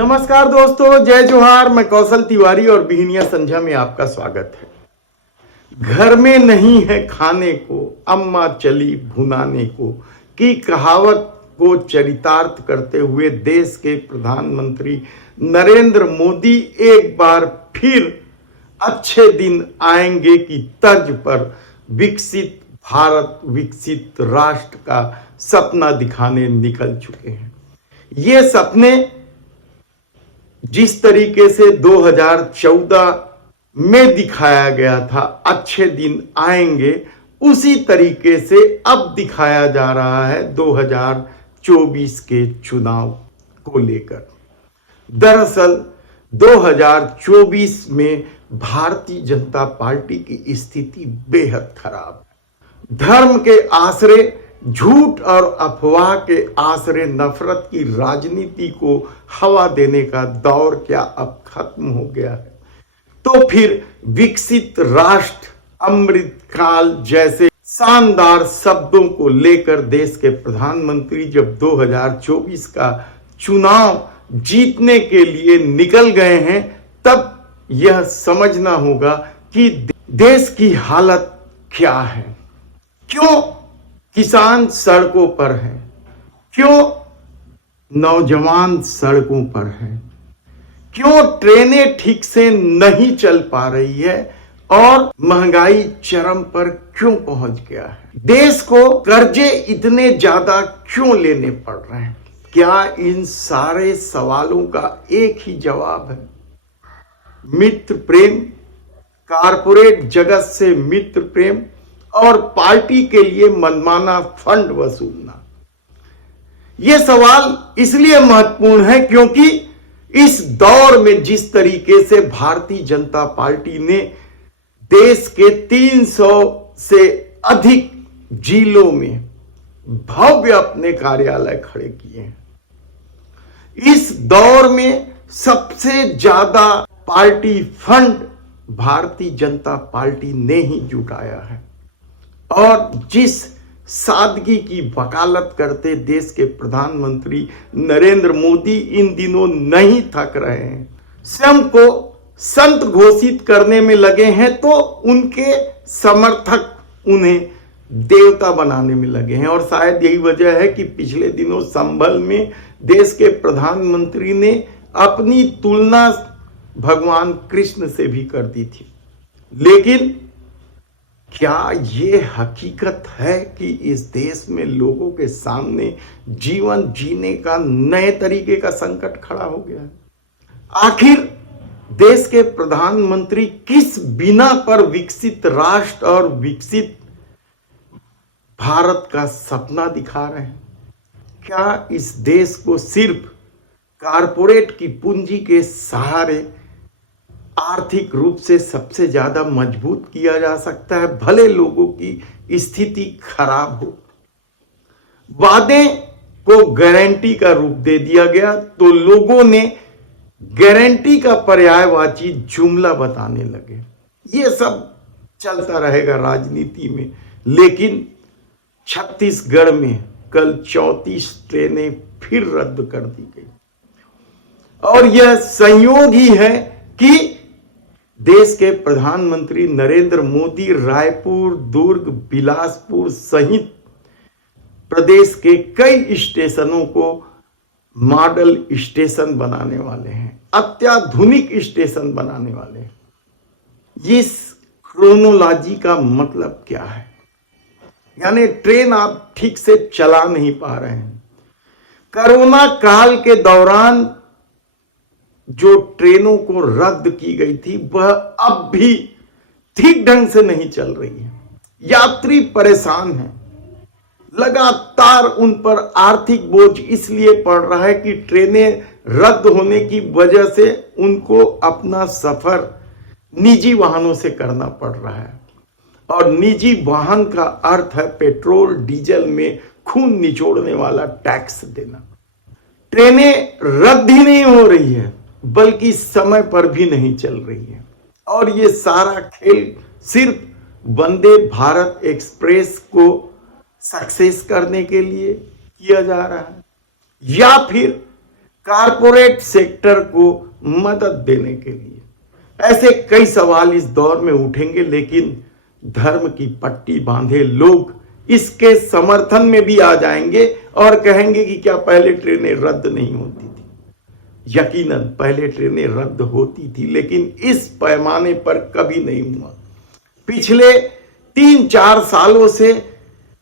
नमस्कार दोस्तों, जय जोहार। मैं कौशल तिवारी और बिहनिया संध्या में आपका स्वागत है। घर में नहीं है खाने को, अम्मा चली भुनाने को की कहावत को चरितार्थ करते हुए देश के प्रधानमंत्री नरेंद्र मोदी एक बार फिर अच्छे दिन आएंगे की तर्ज पर विकसित भारत, विकसित राष्ट्र का सपना दिखाने निकल चुके हैं। ये सपने जिस तरीके से 2014 में दिखाया गया था, अच्छे दिन आएंगे, उसी तरीके से अब दिखाया जा रहा है 2024 के चुनाव को लेकर। दरअसल 2024 में भारतीय जनता पार्टी की स्थिति बेहद खराब है। धर्म के आसरे, झूठ और अफवाह के आसरे नफरत की राजनीति को हवा देने का दौर क्या अब खत्म हो गया है? तो फिर विकसित राष्ट्र, अमृतकाल जैसे शानदार शब्दों को लेकर देश के प्रधानमंत्री जब 2024 का चुनाव जीतने के लिए निकल गए हैं, तब यह समझना होगा कि देश की हालत क्या है। क्यों किसान सड़कों पर हैं? क्यों नौजवान सड़कों पर हैं? क्यों ट्रेनें ठीक से नहीं चल पा रही है और महंगाई चरम पर क्यों पहुंच गया है? देश को कर्जे इतने ज्यादा क्यों लेने पड़ रहे हैं? क्या इन सारे सवालों का एक ही जवाब है? मित्र प्रेम, कारपोरेट जगत से मित्र प्रेम और पार्टी के लिए मनमाना फंड वसूलना। यह सवाल इसलिए महत्वपूर्ण है क्योंकि इस दौर में जिस तरीके से भारतीय जनता पार्टी ने देश के 300 से अधिक जिलों में भव्य अपने कार्यालय खड़े किए हैं, इस दौर में सबसे ज्यादा party fund Bharatiya Janata party ने ही जुटाया है। और जिस सादगी की वकालत करते देश के प्रधानमंत्री नरेंद्र मोदी इन दिनों नहीं थक रहे हैं, स्वयं को संत घोषित करने में लगे हैं, तो उनके समर्थक उन्हें देवता बनाने में लगे हैं। और शायद यही वजह है कि पिछले दिनों संभल में देश के प्रधानमंत्री ने अपनी तुलना भगवान कृष्ण से भी कर दी थी। लेकिन क्या ये हकीकत है कि इस देश में लोगों के सामने जीवन जीने का नए तरीके का संकट खड़ा हो गया है? आखिर देश के प्रधानमंत्री किस बिना पर विकसित राष्ट्र और विकसित भारत का सपना दिखा रहे हैं? क्या इस देश को सिर्फ कारपोरेट की पूंजी के सहारे आर्थिक रूप से सबसे ज्यादा मजबूत किया जा सकता है, भले लोगों की स्थिति खराब हो? वादे को गारंटी का रूप दे दिया गया तो लोगों ने गारंटी का पर्यायवाची जुमला बताने लगे। ये सब चलता रहेगा राजनीति में। लेकिन छत्तीसगढ़ में कल 34 ट्रेनें फिर रद्द कर दी गई और यह संयोग ही है कि देश के प्रधानमंत्री नरेंद्र मोदी रायपुर, दुर्ग, बिलासपुर सहित प्रदेश के कई स्टेशनों को मॉडल स्टेशन बनाने वाले हैं, अत्याधुनिक स्टेशन बनाने वाले हैं। इस क्रोनोलॉजी का मतलब क्या है? यानी ट्रेन आप ठीक से चला नहीं पा रहे हैं। कोरोना काल के दौरान जो ट्रेनों को रद्द की गई थी वह अब भी ठीक ढंग से नहीं चल रही है। यात्री परेशान हैं, लगातार उन पर आर्थिक बोझ इसलिए पड़ रहा है कि ट्रेनें रद्द होने की वजह से उनको अपना सफर निजी वाहनों से करना पड़ रहा है। और निजी वाहन का अर्थ है पेट्रोल डीजल में खून निचोड़ने वाला टैक्स देना। ट्रेनें रद्द ही नहीं हो रही है बल्कि समय पर भी नहीं चल रही है। और ये सारा खेल सिर्फ वंदे भारत एक्सप्रेस को सक्सेस करने के लिए किया जा रहा है, या फिर कारपोरेट सेक्टर को मदद देने के लिए। ऐसे कई सवाल इस दौर में उठेंगे, लेकिन धर्म की पट्टी बांधे लोग इसके समर्थन में भी आ जाएंगे और कहेंगे कि क्या पहले ट्रेनें रद्द नहीं होती थी। यकीनन पहले ट्रेनें रद्द होती थी, लेकिन इस पैमाने पर कभी नहीं हुआ। पिछले 3-4 सालों से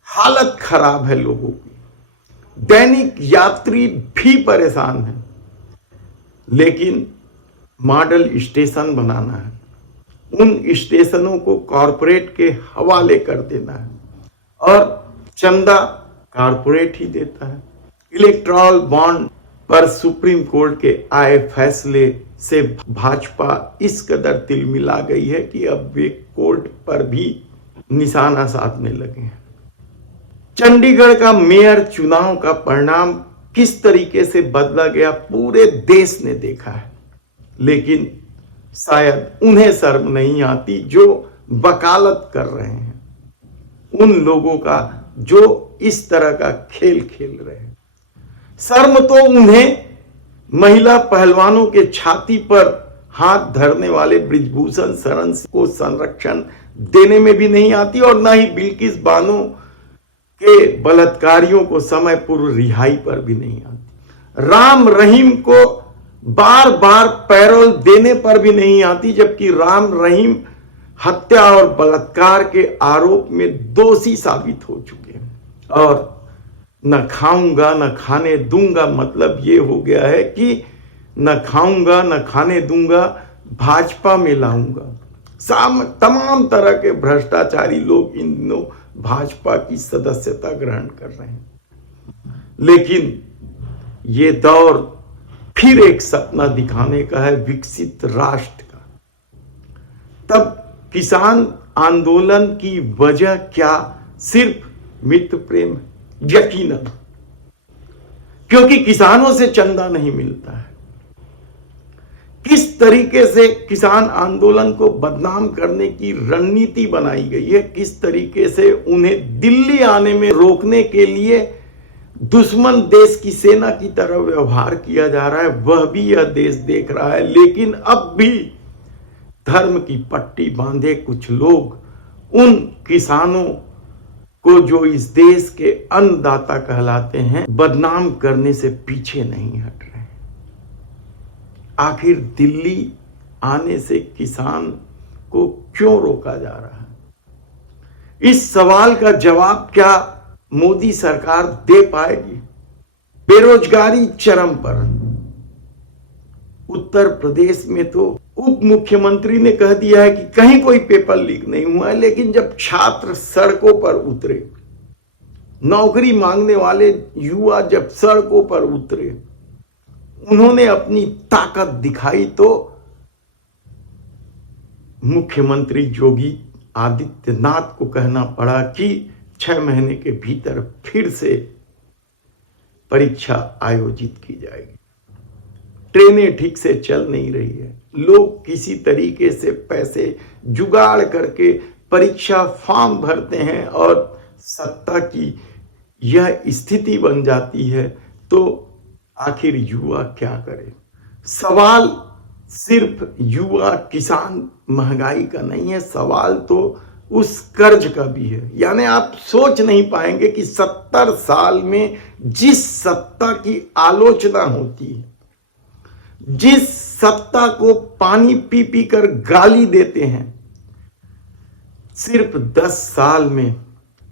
हालत खराब है लोगों की, दैनिक यात्री भी परेशान है, लेकिन मॉडल स्टेशन बनाना है, उन स्टेशनों को कॉरपोरेट के हवाले कर देना है और चंदा कॉरपोरेट ही देता है। इलेक्टोरल बॉन्ड पर सुप्रीम कोर्ट के आए फैसले से भाजपा इस कदर तिलमिला गई है कि अब वे कोर्ट पर भी निशाना साधने लगे हैं। चंडीगढ़ का मेयर चुनाव का परिणाम किस तरीके से बदला गया पूरे देश ने देखा है, लेकिन शायद उन्हें शर्म नहीं आती जो वकालत कर रहे हैं उन लोगों का जो इस तरह का खेल खेल रहे हैं। शर्म तो उन्हें महिला पहलवानों के छाती पर हाथ धरने वाले बृजभूषण शरण को संरक्षण देने में भी नहीं आती और न ही बिल्किस बानो के बलात्कारियों को समय पूर्व रिहाई पर भी नहीं आती। राम रहीम को बार बार पैरोल देने पर भी नहीं आती, जबकि राम रहीम हत्या और बलात्कार के आरोप में दोषी साबित हो चुके हैं। और न खाऊंगा न खाने दूंगा मतलब ये हो गया है कि न खाऊंगा न खाने दूंगा, भाजपा में लाऊंगा। तमाम तरह के भ्रष्टाचारी लोग इन दिनों भाजपा की सदस्यता ग्रहण कर रहे हैं। लेकिन ये दौर फिर एक सपना दिखाने का है विकसित राष्ट्र का। तब किसान आंदोलन की वजह क्या सिर्फ मित्र प्रेम है? यकीनन, क्योंकि किसानों से चंदा नहीं मिलता है। किस तरीके से किसान आंदोलन को बदनाम करने की रणनीति बनाई गई है, किस तरीके से उन्हें दिल्ली आने में रोकने के लिए दुश्मन देश की सेना की तरह व्यवहार किया जा रहा है, वह भी यह देश देख रहा है। लेकिन अब भी धर्म की पट्टी बांधे कुछ लोग उन किसानों को जो इस देश के अन्नदाता कहलाते हैं बदनाम करने से पीछे नहीं हट रहे। आखिर दिल्ली आने से किसान को क्यों रोका जा रहा है? इस सवाल का जवाब क्या मोदी सरकार दे पाएगी? बेरोजगारी चरम पर। उत्तर प्रदेश में तो उप मुख्यमंत्री ने कह दिया है कि कहीं कोई पेपर लीक नहीं हुआ है, लेकिन जब छात्र सड़कों पर उतरे, नौकरी मांगने वाले युवा जब सड़कों पर उतरे, उन्होंने अपनी ताकत दिखाई, तो मुख्यमंत्री योगी आदित्यनाथ को कहना पड़ा कि 6 महीने के भीतर फिर से परीक्षा आयोजित की जाएगी। ट्रेनें ठीक से चल नहीं रही है, लोग किसी तरीके से पैसे जुगाड़ करके परीक्षा फॉर्म भरते हैं और सत्ता की यह स्थिति बन जाती है, तो आखिर युवा क्या करे? सवाल सिर्फ युवा किसान महंगाई का नहीं है, सवाल तो उस कर्ज का भी है। यानी आप सोच नहीं पाएंगे कि 70 साल में जिस सत्ता की आलोचना होती है, जिस सत्ता को पानी पी पी कर गाली देते हैं, सिर्फ 10 साल में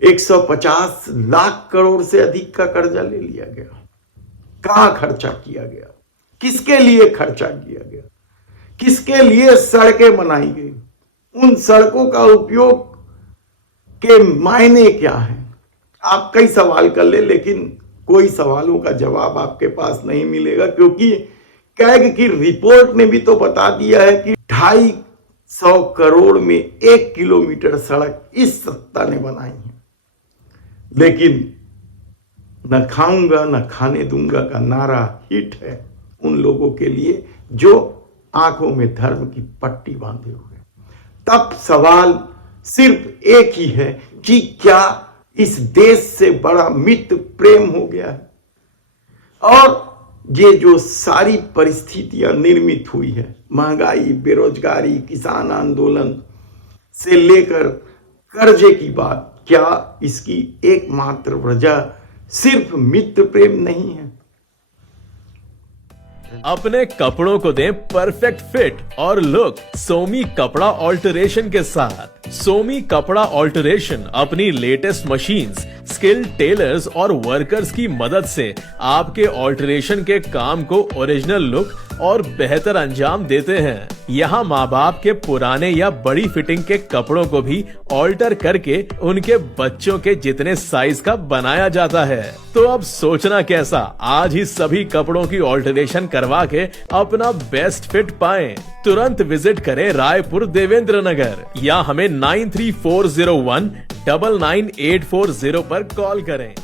150 लाख करोड़ से अधिक का कर्जा ले लिया गया। कहां खर्चा किया गया? किसके लिए खर्चा किया गया? किसके लिए सड़कें बनाई गई? उन सड़कों का उपयोग के मायने क्या है? आप कई सवाल कर ले, लेकिन कोई सवालों का जवाब आपके पास नहीं मिलेगा, क्योंकि कैग की रिपोर्ट ने भी तो बता दिया है कि 250 करोड़ में 1 किलोमीटर सड़क इस सत्ता ने बनाई है। लेकिन न खाऊंगा न खाने दूंगा का नारा हिट है उन लोगों के लिए जो आंखों में धर्म की पट्टी बांधे हुए। तब सवाल सिर्फ एक ही है कि क्या इस देश से बड़ा मित्र प्रेम हो गया है? और ये जो सारी परिस्थितियां निर्मित हुई है, महंगाई, बेरोजगारी, किसान आंदोलन से लेकर कर्जे की बात, क्या इसकी एकमात्र वजह सिर्फ मित्र प्रेम नहीं है? अपने कपड़ों को दें परफेक्ट फिट और लुक सोमी कपड़ा ऑल्टरेशन के साथ। सोमी कपड़ा ऑल्टरेशन अपनी लेटेस्ट मशीन्स, स्किल्ड टेलर्स और वर्कर्स की मदद से आपके ऑल्टरेशन के काम को ओरिजिनल लुक और बेहतर अंजाम देते हैं। यहाँ माँ बाप के पुराने या बड़ी फिटिंग के कपड़ों को भी ऑल्टर करके उनके बच्चों के जितने साइज का बनाया जाता है। तो अब सोचना कैसा, आज ही सभी कपड़ों की ऑल्टरेशन करवा के अपना बेस्ट फिट पाएं। तुरंत विजिट करें रायपुर देवेंद्र नगर या हमें 9340199840 पर कॉल करें।